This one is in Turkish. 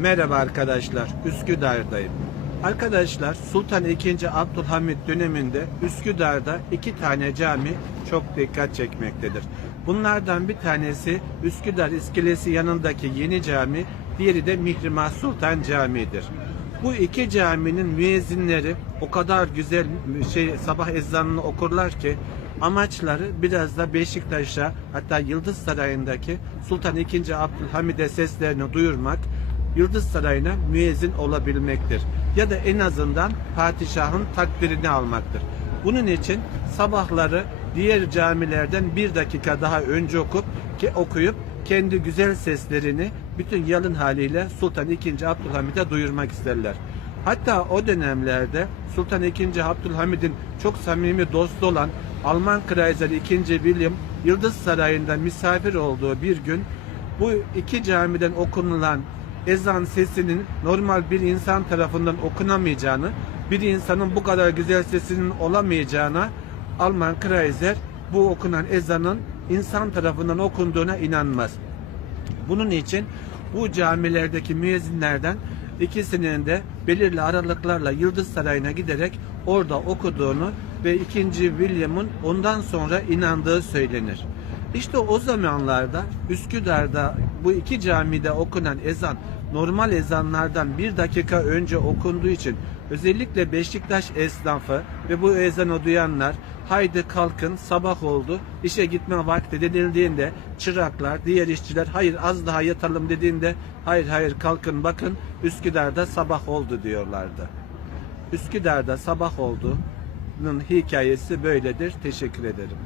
Merhaba arkadaşlar, Üsküdar'dayım. Arkadaşlar Sultan II. Abdülhamit döneminde Üsküdar'da iki tane cami çok dikkat çekmektedir. Bunlardan bir tanesi Üsküdar İskelesi yanındaki yeni cami, diğeri de Mihrimah Sultan Camii'dir. Bu iki caminin müezzinleri o kadar güzel şey sabah ezanını okurlar ki amaçları biraz da Beşiktaş'a hatta Yıldız Sarayı'ndaki Sultan II. Abdülhamid'e seslerini duyurmak, Yıldız Sarayı'na müezzin olabilmektir. Ya da en azından padişahın takdirini almaktır. Bunun için sabahları diğer camilerden bir dakika daha önce okup ki okuyup kendi güzel seslerini bütün yalın haliyle Sultan II. Abdülhamid'e duyurmak isterler. Hatta o dönemlerde Sultan II. Abdülhamid'in çok samimi dostu olan Alman Kaiser II. William Yıldız Sarayı'nda misafir olduğu bir gün bu iki camiden okunulan ezan sesinin normal bir insan tarafından okunamayacağını, bir insanın bu kadar güzel sesinin olamayacağına Alman Kaiser bu okunan ezanın insan tarafından okunduğuna inanmaz. Bunun için bu camilerdeki müezzinlerden ikisinin de belirli aralıklarla Yıldız Sarayı'na giderek orada okuduğunu ve 2. William'ın ondan sonra inandığı söylenir. İşte o zamanlarda Üsküdar'da bu iki camide okunan ezan normal ezanlardan bir dakika önce okunduğu için özellikle Beşiktaş esnafı ve bu ezanı duyanlar haydi kalkın sabah oldu işe gitme vakti denildiğinde çıraklar diğer işçiler hayır az daha yatalım dediğinde hayır hayır kalkın bakın Üsküdar'da sabah oldu diyorlardı. Üsküdar'da sabah olduğunun hikayesi böyledir. Teşekkür ederim.